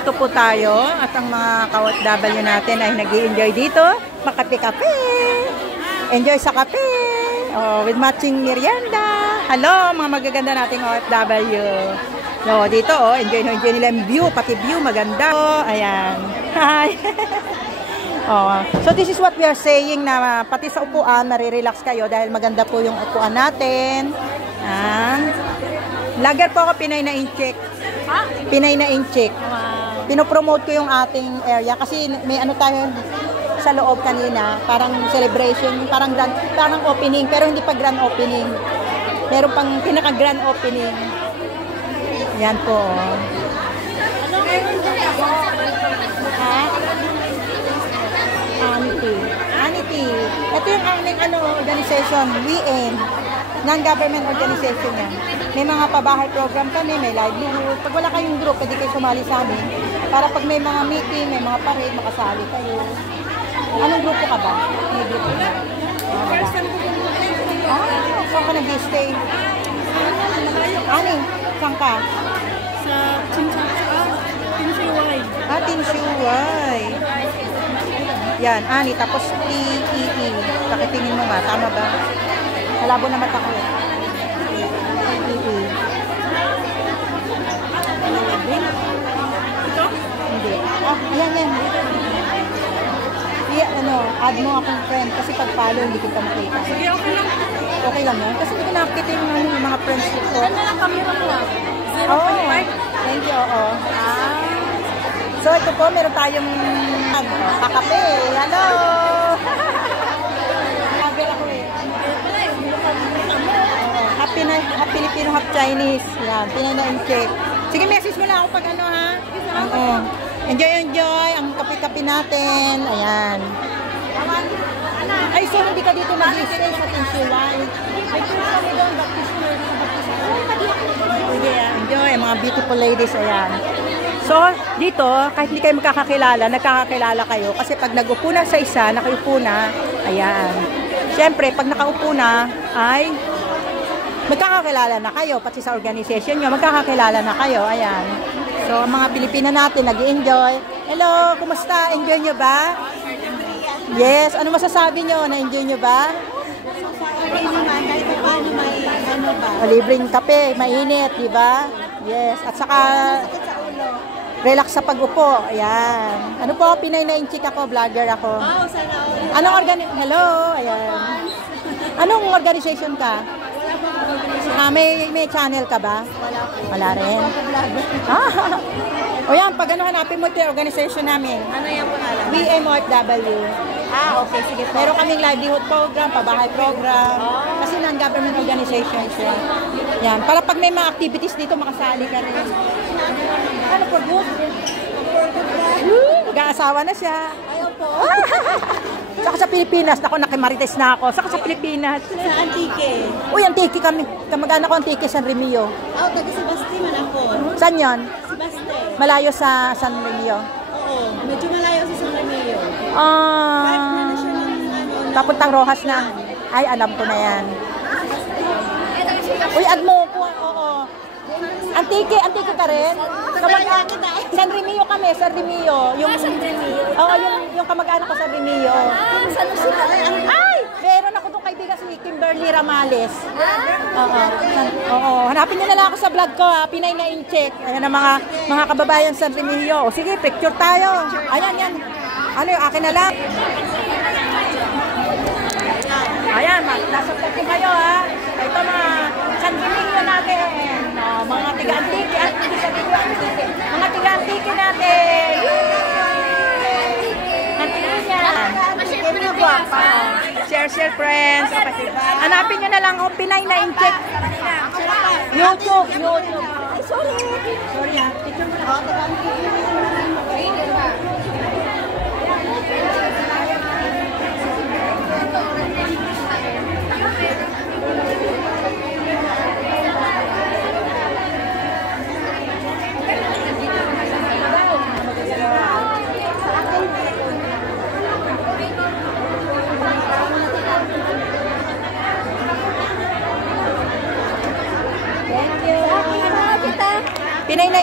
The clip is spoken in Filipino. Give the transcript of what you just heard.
Ito po tayo at ang mga ka-OFW natin ay nag-i-enjoy dito. Makape-kape. Enjoy sa kape. Oh, with matching merienda. Hello, mga magaganda nating OFW. So, dito, oh, enjoy nila yung view. Pati view, maganda. Oh, ayan. Hi. Oh, so, this is what we are saying na pati sa upuan, marirelax kayo dahil maganda po yung upuan natin. Lager po ako, Pinay na Incheck. Pinay na Incheck. Wow. Pinopromote ko yung ating area kasi may ano tayo sa loob kanina, parang celebration, parang opening, pero hindi pa grand opening. Meron pang pinaka-grand opening. Yan po. Ha? Anity. Ito yung aming organization, WEN. Non-government organization yan. May mga pabahay program kami, may livelihood. Pag wala kayong group, pwede kayo sumali sa amin. Para pag may mga meeting, may mga parade, makasali kayo. Anong grupo ka ba? May grupo ka? Saan ka nag-stay? Ani? Saan ka? Sa Tinshuway. Tinshuway. Yan, Ani. Tapos T-E-E. Pakitingin mo nga. Tama ba? Malabo na mata ko. T-E-E. Ito? Hindi. Ayan. Add mo akong friend kasi pag follow hindi kita makita. Sige, okay lang. Okay lang yan? Kasi hindi ko nakakita yung mga friends ko. Ano lang camera mo? 0.5? Thank you, oo. So, ito po, meron tayong kakape. Hello! Lager ako eh. Half Filipino, half Chinese. Yan, Pinay na Incheck. Sige, message mo lang ako pag ano ha. Oo. Enjoy ang kape-kape natin. Ayan. Ay, so hindi ka dito mag-stay sa Tinshuway. Ay, kung kami doon, baptismal. Enjoy, mga beautiful ladies. Ayan. So, dito, kahit hindi kayo nagkakakilala kayo. Kasi pag nag-upo na sa isa, nakaupo na, ayan. Siyempre, pag nakaupo na, ay magkakakilala na kayo. Pati sa organization nyo, magkakakilala na kayo. Ayan. So, ang mga Pilipina natin, nag-enjoy. Hello, kumusta? Enjoy nyo ba? Yes. Ano masasabi nyo? Na-enjoy nyo ba? Libreng kape, mainit, di ba? Yes. At saka, relax sa pag-upo. Ayan. Ano po? Pinay na Incheck ako, vlogger ako. Hello. Ayan. Anong organization ka? May channel ka ba? Wala rin. O yan, pag hanapin mo ito yung organization namin. Ano yung pangalan? WEN OFW. Okay, sige po. Meron kaming livelihood program, pabahay program. Kasi non-government organizations yan. Yan. Para pag may mga activities dito, makasali ka rin. Ano for good? Mag-aasawa na siya. Ayaw po. Saka sa Pilipinas. Ako, nakimarites na ako. Saka sa Pilipinas. Sa Antique. Uy, Antique kami. Kamag-anak ko Antique, San Remio. Taga Sebasti man ako. Saan yun? Sebasti. Malayo sa San Remio. Oo, medyo malayo sa San Remio. Papuntang Rojas na. Ay, alam ko na yan. Uy, add mo ko. Oo. Antique ka rin? San Remio kami, San Remio. San Remio? Oo, yung kamag-anak ko sa Remio. San Lucia. Ay! Meron ako doon kaibigan si Kimberly Ramales. Oo. Hanapin niyo na lang ako sa vlog ko ha. Pinay na Incheck. Ayan ang mga kababayan sa Remio. O sige, picture tayo. Ayan, yan. Ano yung akin na lang? Ayan, nasa vlog ko kayo ha. Ito mga San Remio natin. Mga tiga-antike. Mga tiga-antike natin. Share friends. Okay. Hanapin nyo na lang kung Pinay na Incheck. YouTube. Sorry ha. Picture mo na.